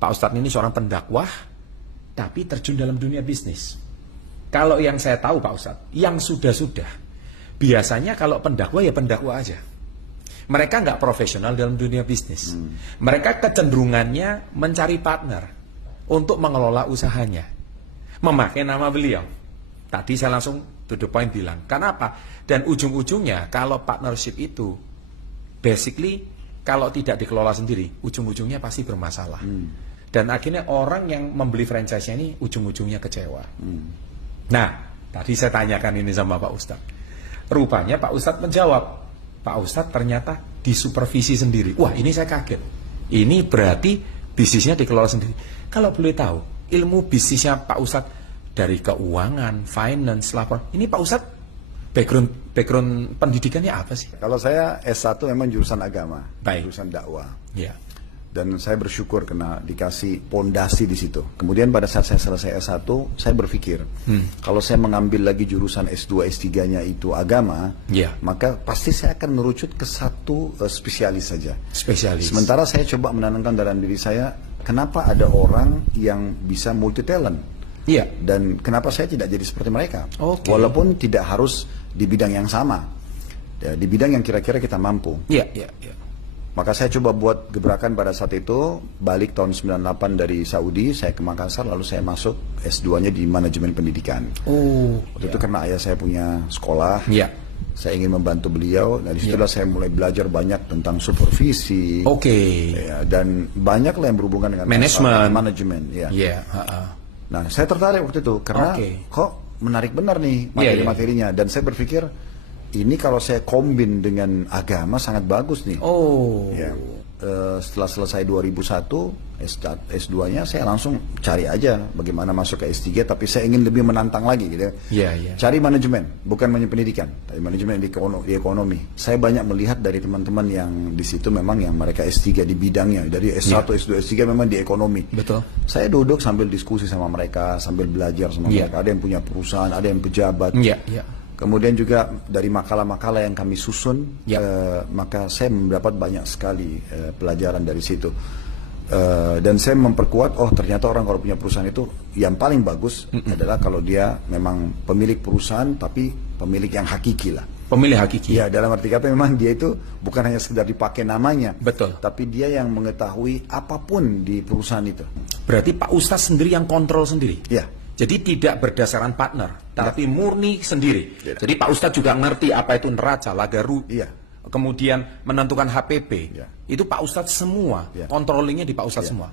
Pak Ustadz ini seorang pendakwah, tapi terjun dalam dunia bisnis. Kalau yang saya tahu Pak Ustadz, yang sudah-sudah, biasanya kalau pendakwah ya pendakwah aja. Mereka nggak profesional dalam dunia bisnis. Mereka kecenderungannya mencari partner untuk mengelola usahanya, memakai nama beliau. Tadi saya langsung to the point bilang, karena apa? Dan ujung-ujungnya kalau partnership itu, basically kalau tidak dikelola sendiri, ujung-ujungnya pasti bermasalah. Dan akhirnya orang yang membeli franchise-nya ini ujung-ujungnya kecewa. Nah, tadi saya tanyakan ini sama Pak Ustadz. Rupanya Pak Ustadz menjawab, Pak Ustadz ternyata disupervisi sendiri. Wah, ini saya kaget. Ini berarti bisnisnya dikelola sendiri. Kalau boleh tahu, ilmu bisnisnya Pak Ustadz dari keuangan, finance, lapor. Ini Pak Ustadz background pendidikannya apa sih? Kalau saya S1 memang jurusan agama, Baik. jurusan dakwah. Ya. Dan saya bersyukur karena dikasih pondasi di situ. Kemudian pada saat saya selesai S1, saya berpikir, kalau saya mengambil lagi jurusan S2, S3-nya itu agama, Ya. maka pasti saya akan merucut ke satu spesialis saja. Spesialis. Sementara saya coba menanamkan dalam diri saya, kenapa ada orang yang bisa multi talent? Iya. Dan kenapa saya tidak jadi seperti mereka? Oke. Walaupun tidak harus di bidang yang sama, ya, di bidang yang kira-kira kita mampu. Iya, iya, iya. Maka saya coba buat gebrakan pada saat itu, balik tahun 98 dari Saudi, saya ke Makassar, lalu saya masuk S2-nya di manajemen pendidikan. Oh, Waktu itu karena ayah saya punya sekolah, Iya. saya ingin membantu beliau, dan disitulah saya mulai belajar banyak tentang supervisi, Oke. ya, dan banyaklah yang berhubungan dengan Manajemen. manajemen. Ya. Iya, heeh. Nah, saya tertarik waktu itu karena kok menarik benar nih materi-materinya, dan saya berpikir ini kalau saya kombin dengan agama sangat bagus nih. Oh. Ya. Setelah selesai 2001 S2-nya saya langsung cari aja bagaimana masuk ke S3, tapi saya ingin lebih menantang lagi gitu. Iya, iya. Cari manajemen, bukan pendidikan, tapi manajemen di ekonomi. Saya banyak melihat dari teman-teman yang di situ memang yang mereka S3 di bidangnya, dari S1, S2, S3 memang di ekonomi. Betul. Saya duduk sambil diskusi sama mereka, sambil belajar sama mereka. Ada yang punya perusahaan, ada yang pejabat. Iya, iya. Kemudian juga dari makalah-makalah yang kami susun, maka saya mendapat banyak sekali pelajaran dari situ. Dan saya memperkuat, oh ternyata orang kalau punya perusahaan itu yang paling bagus adalah kalau dia memang pemilik perusahaan, tapi pemilik yang hakiki lah. Pemilih hakiki. Ya, dalam arti kata memang dia itu bukan hanya sekedar dipakai namanya. Betul. Tapi dia yang mengetahui apapun di perusahaan itu. Berarti Pak Ustadz sendiri yang kontrol sendiri? Ya. Jadi tidak berdasarkan partner, tapi murni sendiri. Tidak. Jadi Pak Ustadz juga ngerti apa itu neraca, lagaru, Iya. kemudian menentukan HPP. Iya. Itu Pak Ustadz semua, controllingnya di Pak Ustadz semua.